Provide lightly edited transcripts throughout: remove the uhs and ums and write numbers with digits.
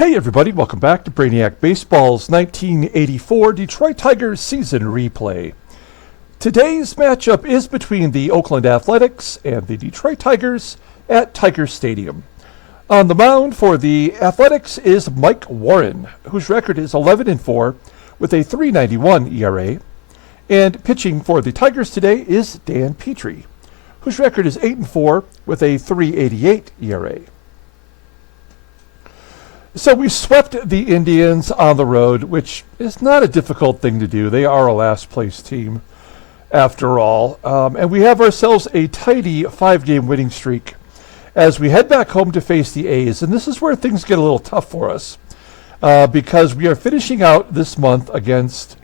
Hey everybody, welcome back to Brainiac Baseball's 1984 Detroit Tigers season replay. Today's matchup is between the Oakland Athletics and the Detroit Tigers at Tiger Stadium. On the mound for the Athletics is Mike Warren, whose record is 11-4 with a 3.91 ERA. And pitching for the Tigers today is Dan Petry, whose record is 8-4 with a 3.88 ERA. So we swept the Indians on the road, which is not a difficult thing to do. They are a last-place team, after all. And we have ourselves a tidy 5-game winning streak as we head back home to face the A's. And this is where things get a little tough for us because we are finishing out this month against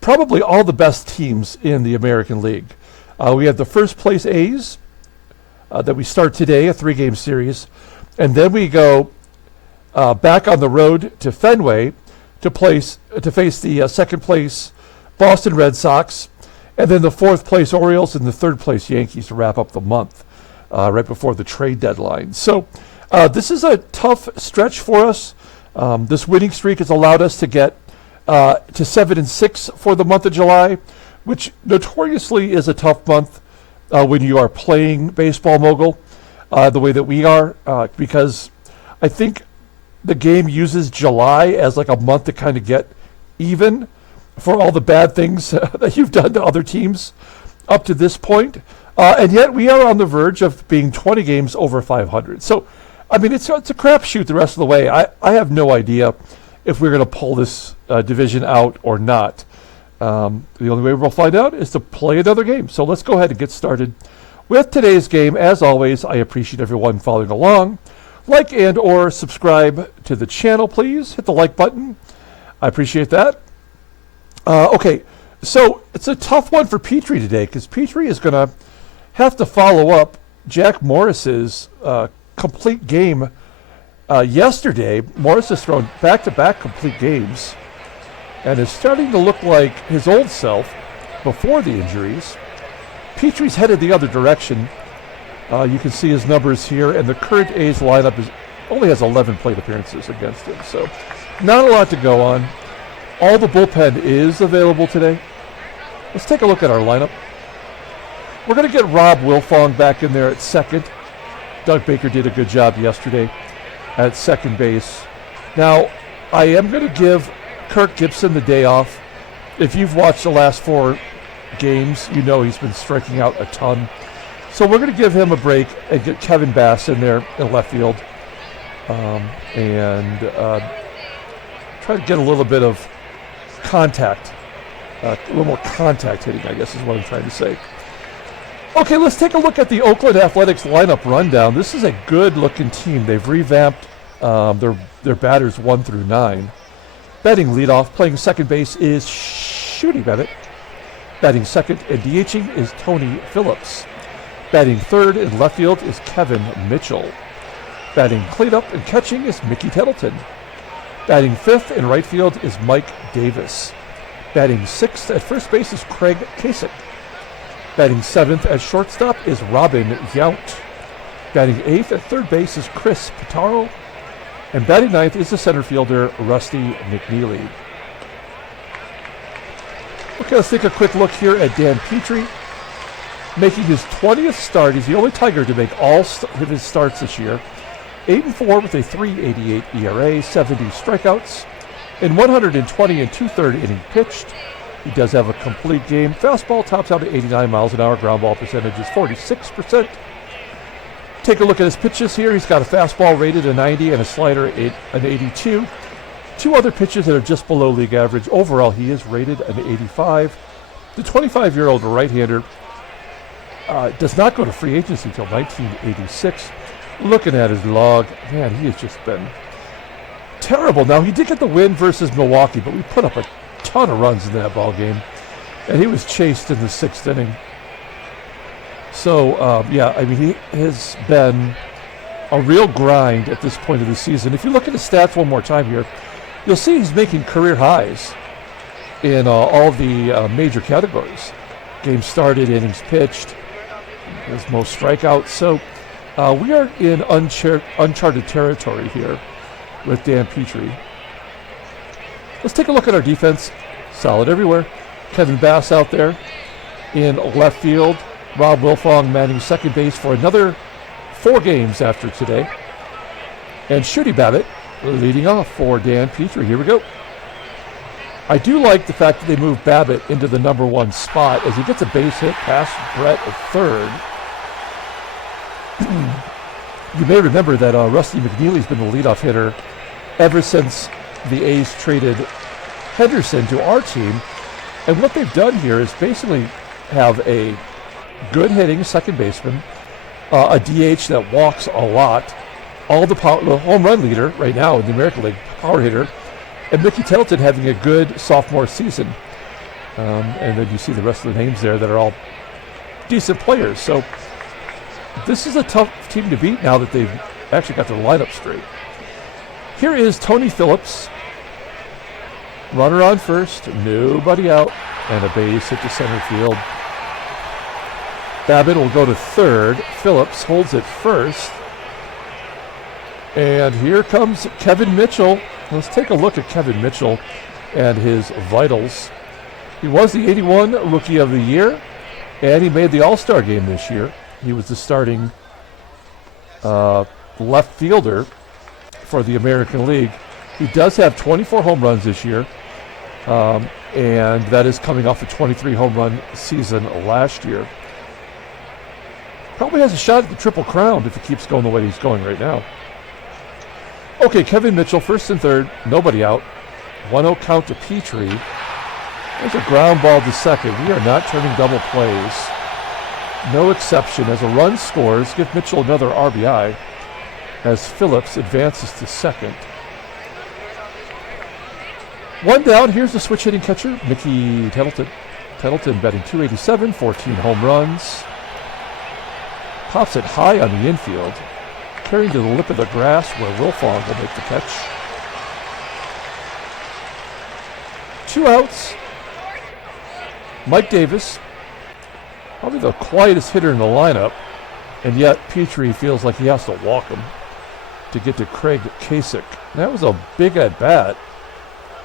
probably all the best teams in the American League. We have the first-place A's that we start today, a 3-game series. And then we go back on the road to Fenway to face the second-place Boston Red Sox, and then the fourth-place Orioles and the third-place Yankees to wrap up the month right before the trade deadline. So this is a tough stretch for us. This winning streak has allowed us to get to 7-6 for the month of July, which notoriously is a tough month when you are playing Baseball Mogul the way that we are, because I think the game uses July as like a month to kind of get even for all the bad things that you've done to other teams up to this point. And yet we are on the verge of being 20 games over 500. So, I mean, it's a crapshoot the rest of the way. I have no idea if we're going to pull this division out or not. The only way we'll find out is to play another game. So let's go ahead and get started with today's game. As always, I appreciate everyone following along. Like and or subscribe to the channel, please. Hit the like button. I appreciate that. Okay, so it's a tough one for Petry today because Petry is going to have to follow up Jack Morris's complete game yesterday. Morris has thrown back-to-back complete games and is starting to look like his old self before the injuries. Petry's headed the other direction. You can see his numbers here, and the current A's lineup only has 11 plate appearances against him, so not a lot to go on. All the bullpen is available today. Let's take a look at our lineup. We're going to get Rob Wilfong back in there at second. Doug Baker did a good job yesterday at second base. Now, I am going to give Kirk Gibson the day off. If you've watched the last 4 games, you know he's been striking out a ton. So we're going to give him a break and get Kevin Bass in there in left field and try to get a little bit of contact, a little more contact hitting, I guess is what I'm trying to say. Okay, let's take a look at the Oakland Athletics lineup rundown. This is a good-looking team. They've revamped their batters 1 through 9. Batting leadoff, playing second base is Shooty BABITT. Batting second and DHing is Tony Phillips. Batting third in left field is Kevin Mitchell. Batting cleanup and catching is Mickey Tettleton. Batting fifth in right field is Mike Davis. Batting sixth at first base is Craig CASEK. Batting seventh at shortstop is Robin Yount. Batting eighth at third base is Chris PITTARO. And batting ninth is the center fielder Rusty McNealy. Okay, let's take a quick look here at Dan Petry. Making his 20th start. He's the only Tiger to make all of his starts this year. 8-4 with a 3.88 ERA, 70 strikeouts, in 120 and 2/3 inning pitched. He does have a complete game. Fastball tops out at 89 miles an hour. Ground ball percentage is 46%. Take a look at his pitches here. He's got a fastball rated a 90 and a slider an 82. 2 other pitches that are just below league average. Overall, he is rated an 85. The 25-year-old right-hander does not go to free agency until 1986. Looking at his log, man, he has just been terrible. Now, he did get the win versus Milwaukee, but we put up a ton of runs in that ball game, and he was chased in the 6th inning. So, yeah, I mean, he has been a real grind at this point of the season. If you look at his stats one more time here, you'll see he's making career highs in all the major categories. Games started, innings pitched, his most strikeouts. So we are in uncharted territory here. with Dan Petry. Let's take a look at our defense. Solid everywhere. Kevin Bass out there in left field. Rob Wilfong manning second base for another 4 games after today. And Shooty BABITT leading off for Dan Petry. Here we go. I do like the fact that they moved BABITT into the number 1 spot as he gets a base hit past Brett at third. You may remember that Rusty McNealy's been the leadoff hitter ever since the A's traded Henderson to our team. And what they've done here is basically have a good hitting second baseman, a DH that walks a lot, the home run leader right now in the American League, power hitter, and Mickey Tettleton having a good sophomore season. And then you see the rest of the names there that are all decent players. So this is a tough team to beat now that they've actually got their lineup straight. Here is Tony Phillips. Runner on first, nobody out, and a base hit to center field. BABITT will go to third. Phillips holds it first. And here comes Kevin Mitchell. Let's take a look at Kevin Mitchell and his vitals. He was the 81 Rookie of the Year, and he made the All-Star game this year. He was the starting left fielder for the American League. He does have 24 home runs this year, and that is coming off a 23 home run season last year. Probably has a shot at the Triple Crown if he keeps going the way he's going right now. Okay, Kevin Mitchell, first and third, nobody out. 1-0 count to Petry. There's a ground ball to second. We are not turning double plays. No exception. As a run scores, give Mitchell another RBI as Phillips advances to second. 1 down. Here's the switch hitting catcher, Mickey Tettleton. Tettleton batting .287, 14 home runs. Pops it high on the infield, carrying to the lip of the grass where Wilfong will make the catch. 2 outs. Mike Davis, probably the quietest hitter in the lineup, and yet Petry feels like he has to walk him to get to Craig Kasich. That was a big at-bat.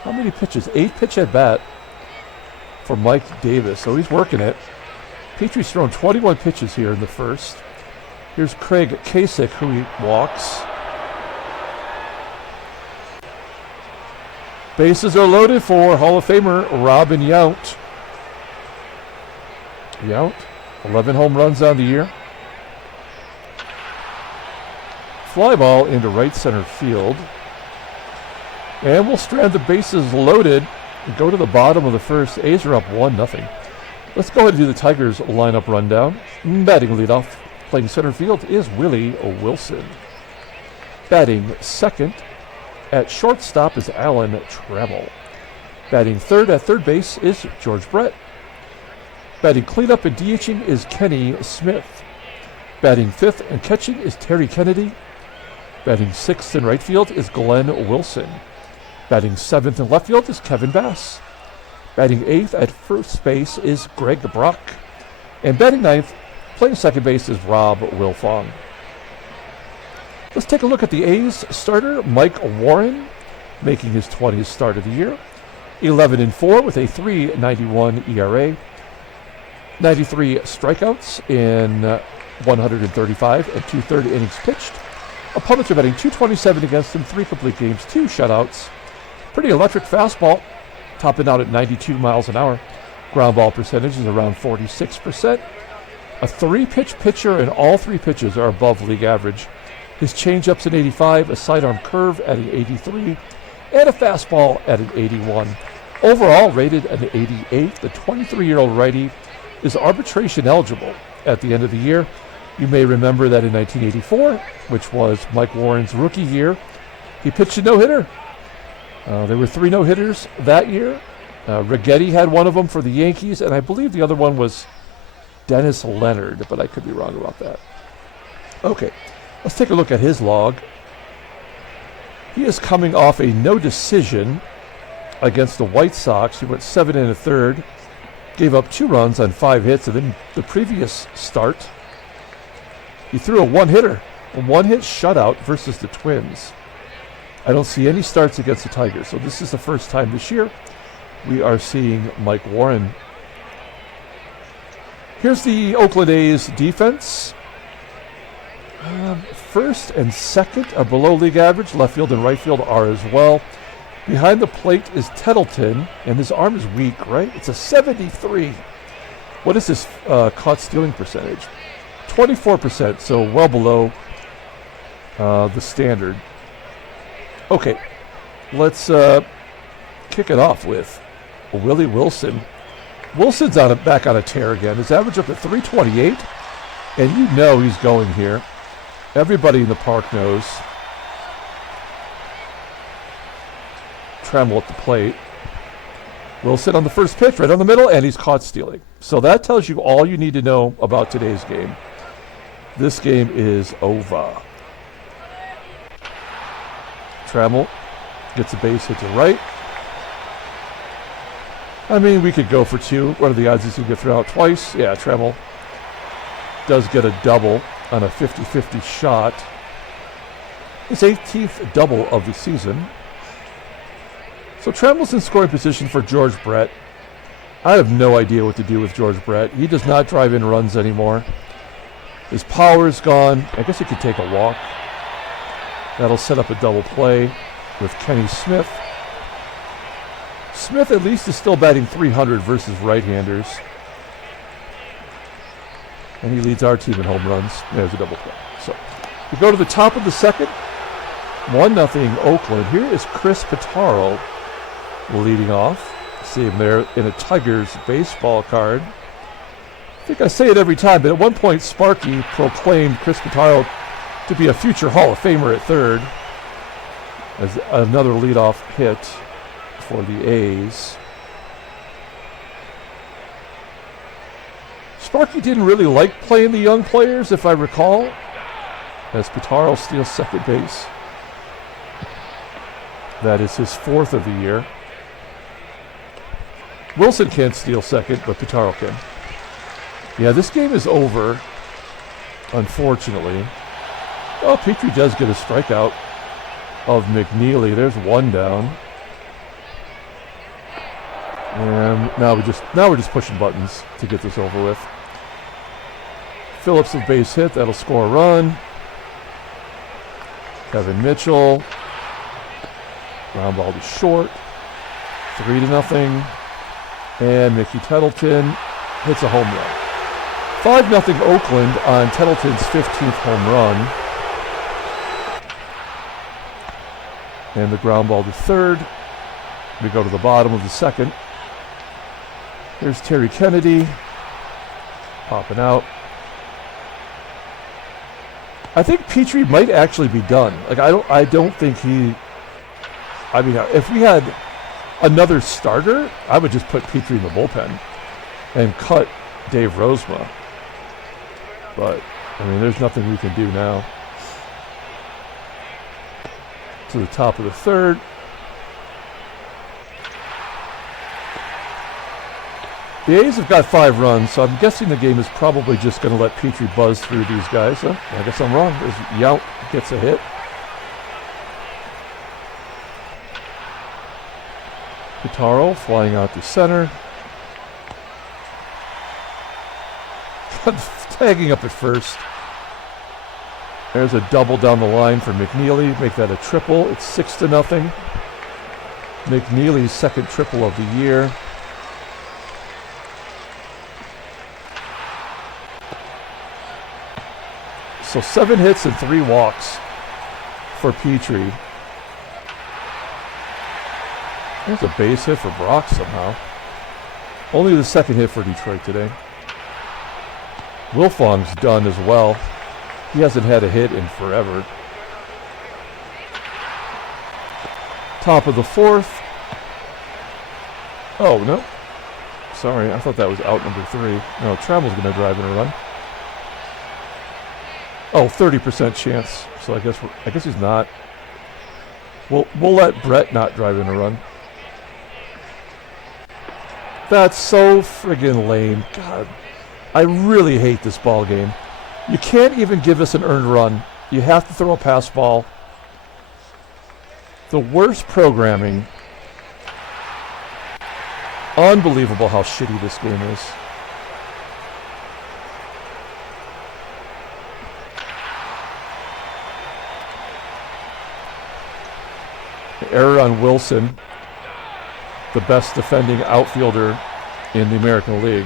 How many pitches? 8 pitch at-bat for Mike Davis, so he's working it. Petry's thrown 21 pitches here in the first. Here's Craig Kasich, who he walks. Bases are loaded for Hall of Famer Robin Yount. Yount, 11 home runs on the year. Fly ball into right center field. And we'll strand the bases loaded and go to the bottom of the first. A's are up 1-0. Let's go ahead and do the Tigers lineup rundown. Batting leadoff, playing center field, is Willie Wilson. Batting second at shortstop is Alan Trammell. Batting third at third base is George Brett. Batting cleanup and DHing is Kenny Smith. Batting fifth and catching is Terry Kennedy. Batting sixth in right field is Glenn Wilson. Batting seventh in left field is Kevin Bass. Batting eighth at first base is Greg Brock. And batting ninth, playing second base, is Rob Wilfong. Let's take a look at the A's starter, Mike Warren, making his 20th start of the year. 11-4 with a .391 ERA. 93 strikeouts in 135 and 2/3 innings pitched. Opponents are batting .227 against him, 3 complete games, 2 shutouts. Pretty electric fastball, topping out at 92 miles an hour. Ground ball percentage is around 46%. A 3-pitch pitcher, and all 3 pitches are above league average. His changeup's an 85, a sidearm curve at an 83, and a fastball at an 81. Overall rated an 88. The 23-year-old righty is arbitration eligible at the end of the year. You may remember that in 1984, which was Mike Warren's rookie year, he pitched a no-hitter. There were 3 no-hitters that year. Righetti had one of them for the Yankees, and I believe the other one was Dennis Leonard, but I could be wrong about that. Okay, let's take a look at his log. He is coming off a no decision against the White Sox. He went 7 1/3, gave up 2 runs on 5 hits, and then the previous start, he threw a 1-hitter, a 1-hit shutout versus the Twins. I don't see any starts against the Tigers, so this is the first time this year we are seeing Mike Warren. Here's the Oakland A's defense. First and second are below league average. Left field and right field are as well. Behind the plate is Tettleton, and his arm is weak, right? It's a 73. What is this caught stealing percentage? 24%, so well below the standard. Okay, let's kick it off with Willie Wilson. Wilson's back on a tear again. His average up to 328, and you know he's going here. Everybody in the park knows. Trammell at the plate. Wilson on the first pitch, right on the middle, and he's caught stealing. So that tells you all you need to know about today's game. This game is over. Trammell gets a base hit to right. I mean, we could go for two. What are the odds he's going to get thrown out twice? Yeah, Trammell does get a double on a 50-50 shot. His 18th double of the season. So Trammell's in scoring position for George Brett. I have no idea what to do with George Brett. He does not drive in runs anymore. His power is gone. I guess he could take a walk. That'll set up a double play with Kenny Smith. Smith at least is still batting .300 versus right-handers. And he leads our team in home runs. There's a double play. So we go to the top of the second. 1-0 Oakland. Here is Chris Pettraro leading off. See him there in a Tigers baseball card. I think I say it every time, but at one point Sparky proclaimed Chris Pettraro to be a future Hall of Famer at third as another leadoff hit for the A's. Sparky didn't really like playing the young players, if I recall, as Pettraro steals second base. That is his fourth of the year. Wilson can't steal second, but Pettraro can. Yeah, this game is over, unfortunately. Oh, Petry does get a strikeout of McNealy. There's one down. And now we're just pushing buttons to get this over with. Phillips with base hit, that'll score a run. Kevin Mitchell. Ground ball to short. 3-0. And Mickey Tettleton hits a home run. 5-0 Oakland on Tettleton's 15th home run. And the ground ball to third. We go to the bottom of the second. Here's Terry Kennedy popping out. I think Petry might actually be done. Like I don't think he. I mean, if we had another starter, I would just put Petry in the bullpen and cut Dave Rozema. But I mean, there's nothing we can do now. To the top of the third. The A's have got 5 runs, so I'm guessing the game is probably just going to let Petry buzz through these guys. I guess I'm wrong. As Yount gets a hit. Pettraro flying out to center. Tagging up at first. There's a double down the line for McNealy. Make that a triple. It's 6-0. McNealy's second triple of the year. So 7 hits and 3 walks for Petry. There's a base hit for Brock somehow. Only the second hit for Detroit today. Wilfong's done as well. He hasn't had a hit in forever. Top of the fourth. Oh, no. Sorry, I thought that was out number 3. No, Trammell's going to drive in a run. Oh, 30% chance. So I guess he's not. We'll let Brett not drive in a run. That's so friggin' lame. God, I really hate this ball game. You can't even give us an earned run. You have to throw a pass ball. The worst programming. Unbelievable how shitty this game is. Error on Wilson, the best defending outfielder in the American League.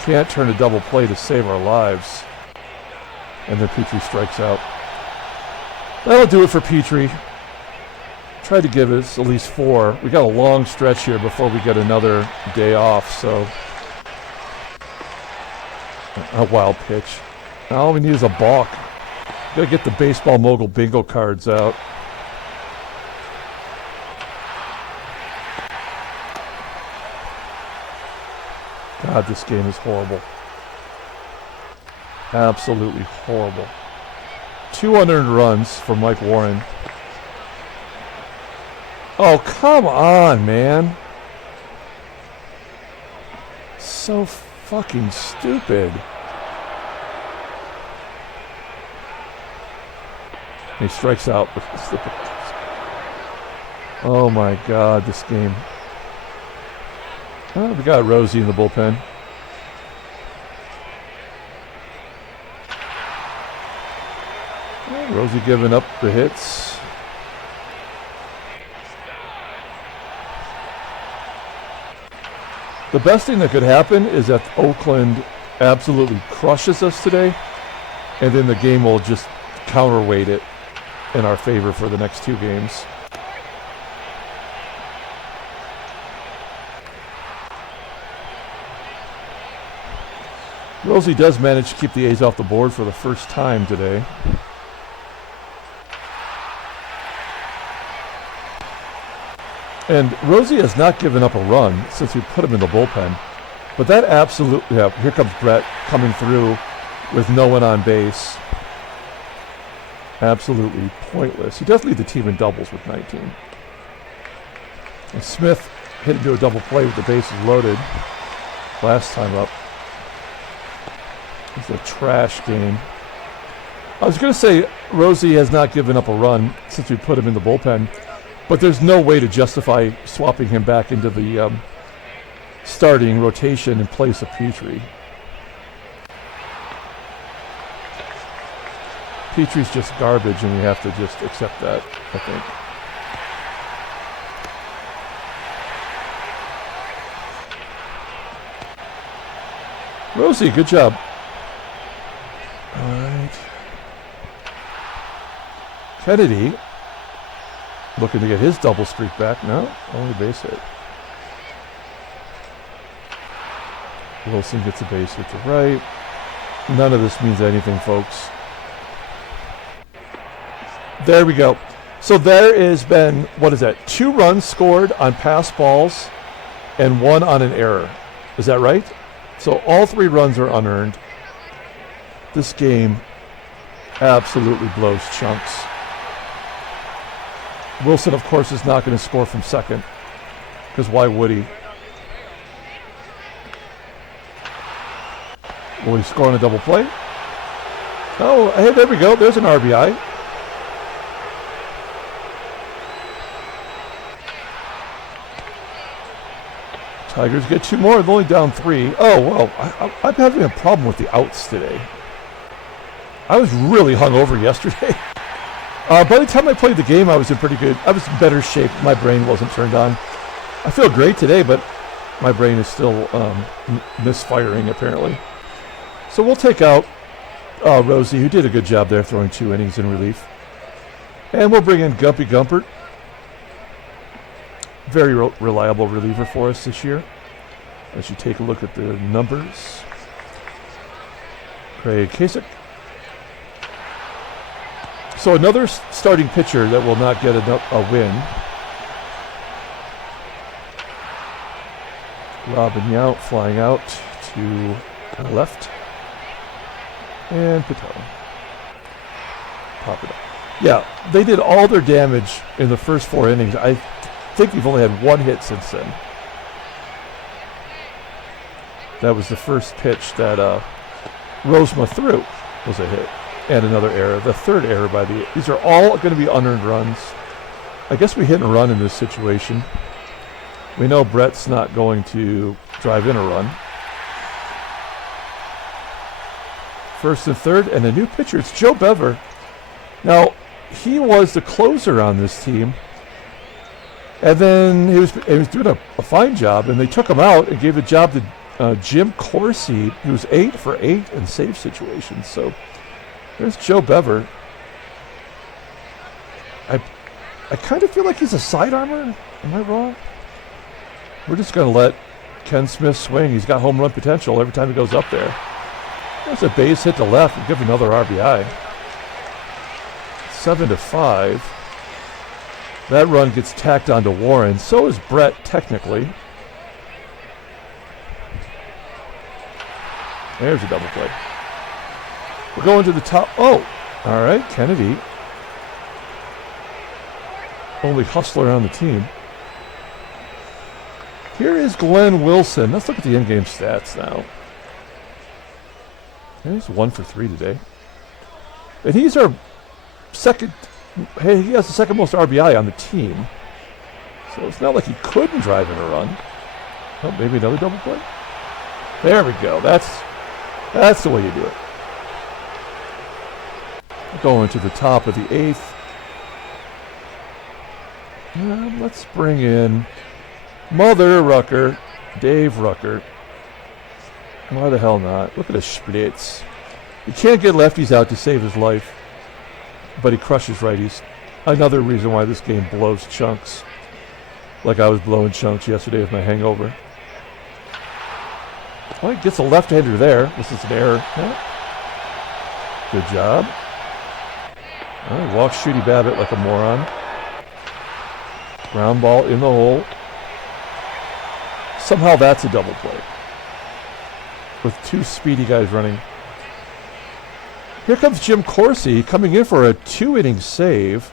Can't turn a double play to save our lives. And then Petry strikes out. That'll do it for Petry. Tried to give us at least 4. We got a long stretch here before we get another day off, so. A wild pitch. Now all we need is a balk. Gotta get the baseball mogul bingo cards out. God, this game is horrible. Absolutely horrible. 2 unearned runs for Mike Warren. Oh, come on, man. So fucking stupid. He strikes out. Oh my God, this game. Oh, we got Rosie in the bullpen. Oh, Rosie giving up the hits. The best thing that could happen is that Oakland absolutely crushes us today, and then the game will just counterweight it in our favor for the next 2 games. Rosie does manage to keep the A's off the board for the first time today. And Rosie has not given up a run since we put him in the bullpen. But that absolutely, yeah, here comes Brett coming through with no one on base. Absolutely pointless. He does lead the team in doubles with 19. And Smith hit into a double play with the bases loaded last time up. It's a trash game. I was going to say Rosie has not given up a run since we put him in the bullpen, but there's no way to justify swapping him back into the starting rotation in place of Petry. Petry's just garbage, and we have to just accept that, I think. Rosie, good job. All right. Kennedy looking to get his double streak back. No, only base hit. Wilson gets a base hit to right. None of this means anything, folks. There we go. So there has been, what is that, 2 runs scored on pass balls and 1 on an error. Is that right? So all 3 runs are unearned. This game absolutely blows chunks. Wilson, of course, is not going to score from second, because why would he? Will he score on a double play? Oh, hey, there we go. There's an RBI. Tigers get 2 more. They're only down 3. Oh, well, I'm having a problem with the outs today. I was really hungover yesterday. By the time I played the game, I was in pretty good. I was in better shape. My brain wasn't turned on. I feel great today, but my brain is still misfiring, apparently. So we'll take out Rosie, who did a good job there, throwing 2 innings in relief. And we'll bring in Gumpy Gumpert. Very reliable reliever for us this year. As you take a look at the numbers. Craig Kasich. So another starting pitcher that will not get a win. Robin Yount flying out to the left. And Petaro. Pop it up. Yeah, they did all their damage in the first 4 innings. I think we've only had 1 hit since then. That was the first pitch that Rosema threw was a hit. And another error. The third error by the... These are all going to be unearned runs. I guess we hit and run in this situation. We know Brett's not going to drive in a run. First and third, and a new pitcher. It's Joe Bever. Now, he was the closer on this team. And then he was doing a fine job, and they took him out and gave the job to Jim Corsi, who's 8 for 8 in save situations. So there's Joe Bever. I kind of feel like he's a sidearmer. Am I wrong? We're just going to let Ken Smith swing. He's got home run potential every time he goes up there. There's a base hit to left and give another RBI. 7-5. That run gets tacked onto Warren. So is Brett, technically. There's a double play. We're going to the top. Oh, all right, Kennedy. Only hustler on the team. Here is Glenn Wilson. Let's look at the in-game stats now. He's 1 for 3 today. And he's our second... Hey, he has the second most RBI on the team. So it's not like he couldn't drive in a run. Oh, maybe another double play? There we go. That's the way you do it. Going to the top of the 8th. Let's bring in Mother Rucker, Dave Rucker. Why the hell not? Look at the splits. He can't get lefties out to save his life, but he crushes righties. Another reason why this game blows chunks. Like I was blowing chunks yesterday with my hangover. Well, he gets a left-hander there. This is an error. Yeah. Good job. He walks Shooty BABITT like a moron. Ground ball in the hole. Somehow that's a double play. With 2 speedy guys running. Here comes Jim Corsi coming in for a 2-inning save.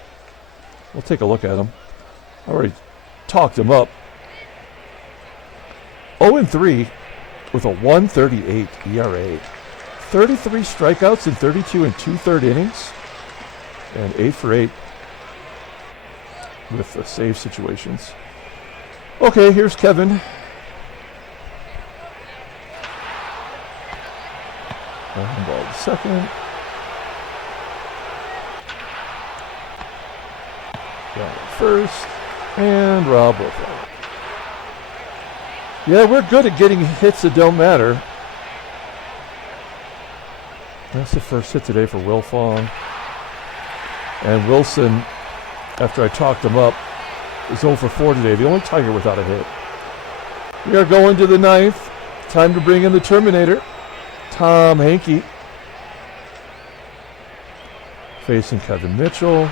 We'll take a look at him. I already talked him up. 0-3 with a 1.38 ERA. 33 strikeouts in 32 and 2/3 innings. And 8 for 8 with the save situations. Okay, here's Kevin. Ball to second. Got it first. And Rob Wilfong. Yeah, we're good at getting hits that don't matter. That's the first hit today for Wilfong. And Wilson, after I talked him up, is 0 for 4 today. The only Tiger without a hit. We are going to the 9th. Time to bring in the Terminator. Tom Hankey. Facing Kevin Mitchell.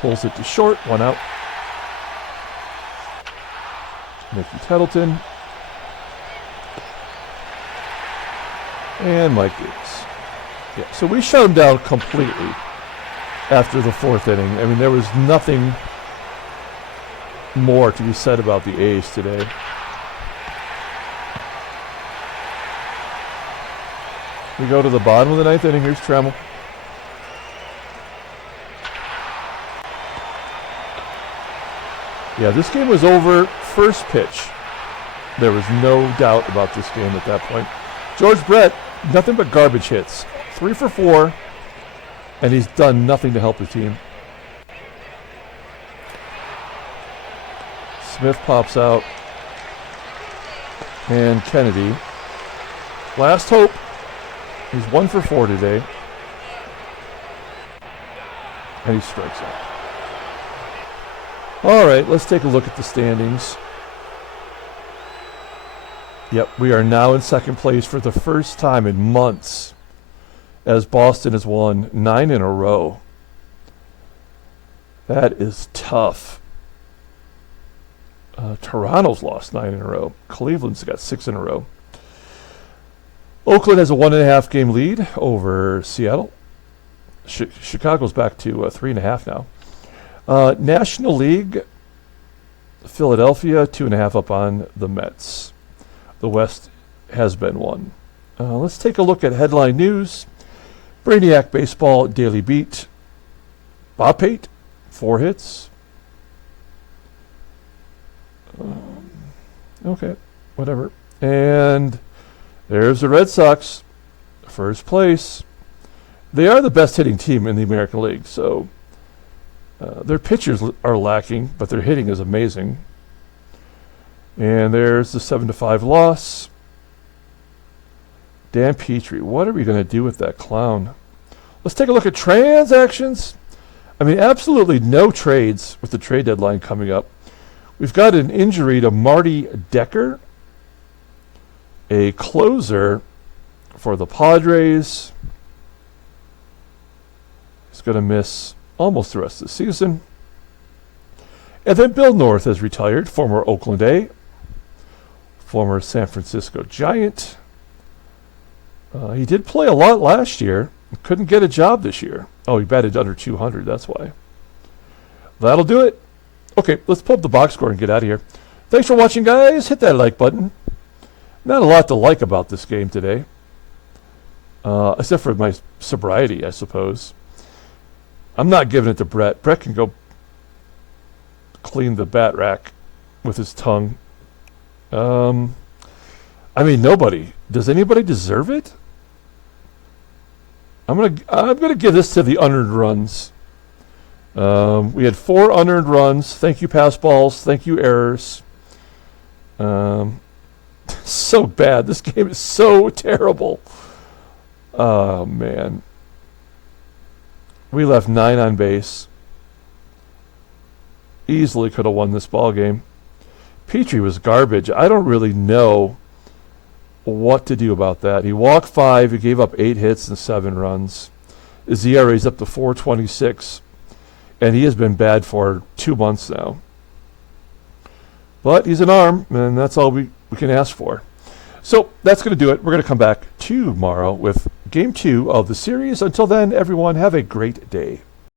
Pulls it to short. 1 out. Mickey Tettleton. And Mike Diggs. Yeah, so we shut him down completely after the 4th inning. I mean, there was nothing more to be said about the A's today. We go to the bottom of the 9th inning. Here's Trammell. Yeah, this game was over first pitch. There was no doubt about this game at that point. George Brett, nothing but garbage hits. 3 for 4, and he's done nothing to help the team. Smith pops out. And Kennedy. Last hope. He's 1 for 4 today. And he strikes out. All right, let's take a look at the standings. Yep, we are now in second place for the first time in months, as Boston has won 9 in a row. That is tough. Toronto's lost 9 in a row. Cleveland's got 6 in a row. Oakland has a 1.5 game lead over Seattle. Chicago's back to 3.5 now. National League, Philadelphia, 2.5 up on the Mets. the West has been one. Let's take a look at headline news. Brainiac Baseball Daily Beat. BABITT, 4 hits. Okay, whatever. And there's the Red Sox, first place. They are the best hitting team in the American League, so their pitchers are lacking, but their hitting is amazing. And there's the 7-5 loss. Dan Petry, what are we going to do with that clown? Let's take a look at transactions. I mean, absolutely no trades with the trade deadline coming up. We've got an injury to Marty Decker, a closer for the Padres. He's going to miss almost the rest of the season. And then Bill North has retired, former Oakland A, former San Francisco Giant. He did play a lot last year. Couldn't get a job this year. Oh, he batted under 200, that's why. That'll do it. Okay, let's pull up the box score and get out of here. Thanks for watching, guys. Hit that like button. Not a lot to like about this game today. Except for my sobriety, I suppose. I'm not giving it to Brett. Brett can go clean the bat rack with his tongue. I mean, nobody. Does anybody deserve it? I'm gonna give this to the unearned runs. We had 4 unearned runs. Thank you, pass balls. Thank you, errors. So bad. This game is so terrible. Oh, man. We left 9 on base. Easily could have won this ball game. Petry was garbage. I don't really know what to do about that. He walked 5. He gave up 8 hits and 7 runs. His ERA is up to 4.26. And he has been bad for 2 months now. But he's an arm, and that's all we can ask for. So that's going to do it. We're going to come back tomorrow with Game 2 of the series. Until then, everyone, have a great day.